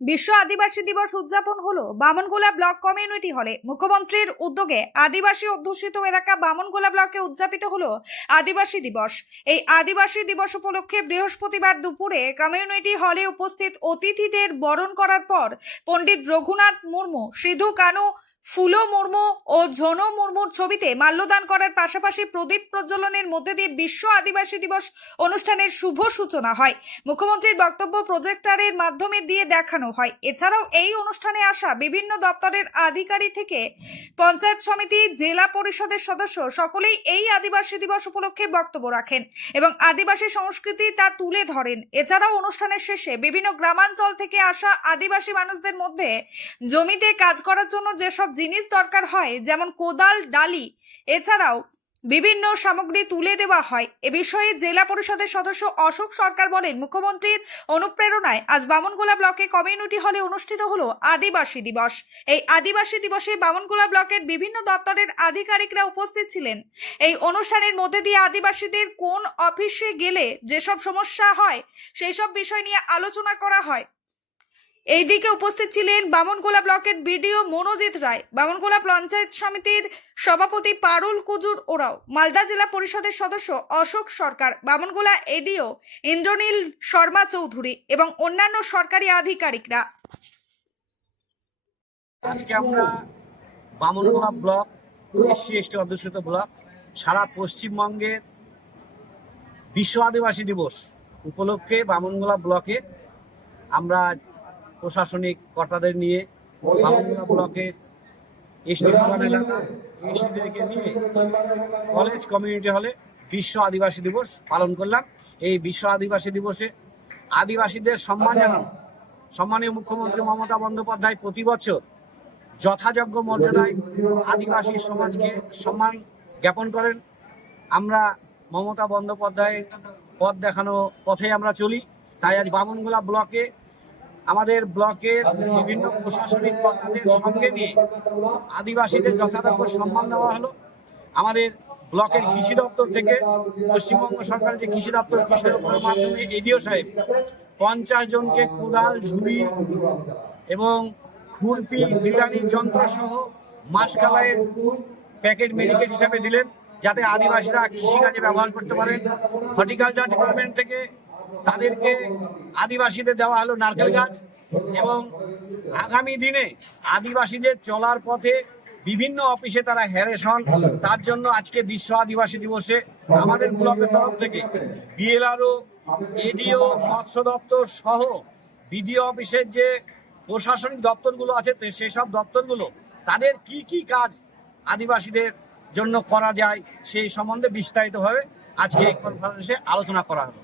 বিশ্ব আদিবাসী দিবস উদযাপন হলো বামনগোলা ব্লক কমিউনিটি হলে। মুখ্যমন্ত্রীর উদ্যোগে আদিবাসী অধ্যুষিত এলাকা বামনগোলা ব্লকে উদযাপিত হলো আদিবাসী দিবস। এই আদিবাসী দিবস উপলক্ষে বৃহস্পতিবার দুপুরে কমিউনিটি হলে উপস্থিত অতিথিদের বরণ করার পর পণ্ডিত রঘুনাথ মুর্মু, সিধু কানু ফুলো মুর্মু ও ঝনো মুর্মুর ছবিতে মাল্যদান করার পাশাপাশি প্রদীপ প্রজ্বলনের মধ্যে দিয়ে বিশ্ব আদিবাসী দিবস অনুষ্ঠানের শুভ সূচনা হয়। মুখ্যমন্ত্রীর বক্তব্য প্রজেক্টারের মাধ্যমে দিয়ে দেখানো হয়। এছাড়াও এই অনুষ্ঠানে আসা বিভিন্ন দপ্তরের আধিকারী থেকে পঞ্চায়েত সমিতি, জেলা পরিষদের সদস্য সকলেই এই আদিবাসী দিবস উপলক্ষে বক্তব্য রাখেন এবং আদিবাসী সংস্কৃতি তা তুলে ধরেন। এছাড়াও অনুষ্ঠানের শেষে বিভিন্ন গ্রামাঞ্চল থেকে আসা আদিবাসী মানুষদের মধ্যে জমিতে কাজ করার জন্য যেসব জিনিস দরকার হয়, যেমন কোদাল, ডালি। এছাড়াও বিভিন্ন সামগ্রী তুলে দেওয়া হয়। এ বিষয়ে জেলা পরিষদের সদস্য অশোক সরকার বলেন, মুখ্যমন্ত্রীর অনুপ্রেরণায় আজ বামনগোলা ব্লকে কমিউনিটি হলে অনুষ্ঠিত হলো আদিবাসী দিবস। এই আদিবাসী দিবসে বামনগোলা ব্লকের বিভিন্ন দপ্তরের আধিকারিকরা উপস্থিত ছিলেন। এই অনুষ্ঠানের মধ্যে দিয়ে আদিবাসীদের কোন অফিসে গেলে যেসব সমস্যা হয় সেই সব বিষয় নিয়ে আলোচনা করা হয়। এই দিকে উপস্থিত ছিলেন বামনগোলা ব্লকের বিডিও মনোজিৎ রায়, বামনগোলা পঞ্চায়েত সমিতির সভাপতি পারুল কুজুর ওরাও, মালদা জেলা পরিষদের সদস্য অশোক সরকার, বামনগোলা এডিও ইন্দ্রনীল শর্মা চৌধুরী এবং অন্যান্য সরকারি আধিকারিকরা। আজকে আমরা বামনগোলা ব্লক, এসসি অধ্যুষিত ব্লক, সারা পশ্চিমবঙ্গের বিশ্ব আদিবাসী দিবস উপলক্ষে বামনগোলা ব্লকে আমরা প্রশাসনিক কর্তাদের নিয়ে বামনগোলা ব্লকের এসটি প্রধান এলাকা এসটিদেরকে নিয়ে কলেজ কমিউনিটি হলে বিশ্ব আদিবাসী দিবস পালন করলাম। এই বিশ্ব আদিবাসী দিবসে আদিবাসীদের সম্মান জানানো, সম্মানীয় মুখ্যমন্ত্রী মমতা বন্দ্যোপাধ্যায় প্রতি বছর যথাযোগ্য মর্যাদায় আদিবাসী সমাজকে সম্মান জ্ঞাপন করেন। আমরা মমতা বন্দ্যোপাধ্যায়ের পথ দেখানো পথে আমরা চলি। তাই আজ বামনগোলা ব্লকে আমাদের ব্লকের বিভিন্ন প্রশাসনিক কর্তাদের সঙ্গে নিয়ে আদিবাসীদের যথাযথ সম্মান দেওয়া হলো। আমাদের ব্লকের কৃষি দপ্তর থেকে পশ্চিমবঙ্গ সরকারের যে কৃষি দপ্তর, কৃষি দপ্তরের মাধ্যমে এডিও সাহেব পঞ্চাশ জনকে কোদাল, ঝুড়ি এবং খুরপি বিরিয়ানি যন্ত্র সহ মাসকালাইয়ের প্যাকেট মেডিকেট হিসাবে দিলেন, যাতে আদিবাসীরা কৃষিকাজে ব্যবহার করতে পারেন। হর্টিকালচার ডিপার্টমেন্ট থেকে তাদেরকে আদিবাসীদের দেওয়া হলো নারকেল গাছ এবং আগামী দিনে আদিবাসীদের চলার পথে বিভিন্ন অফিসে তারা হ্যারেস হন। তার জন্য আজকে বিশ্ব আদিবাসী দিবসে আমাদের ব্লকের তরফ থেকে বিএলআরও এডিও, মৎস্য দপ্তর সহ বিডিও অফিসের যে প্রশাসনিক দপ্তরগুলো আছে সেসব দপ্তরগুলো তাদের কি কি কাজ আদিবাসীদের জন্য করা যায় সেই সম্বন্ধে বিস্তারিতভাবে আজকে এই কনফারেন্সে আলোচনা করা হলো।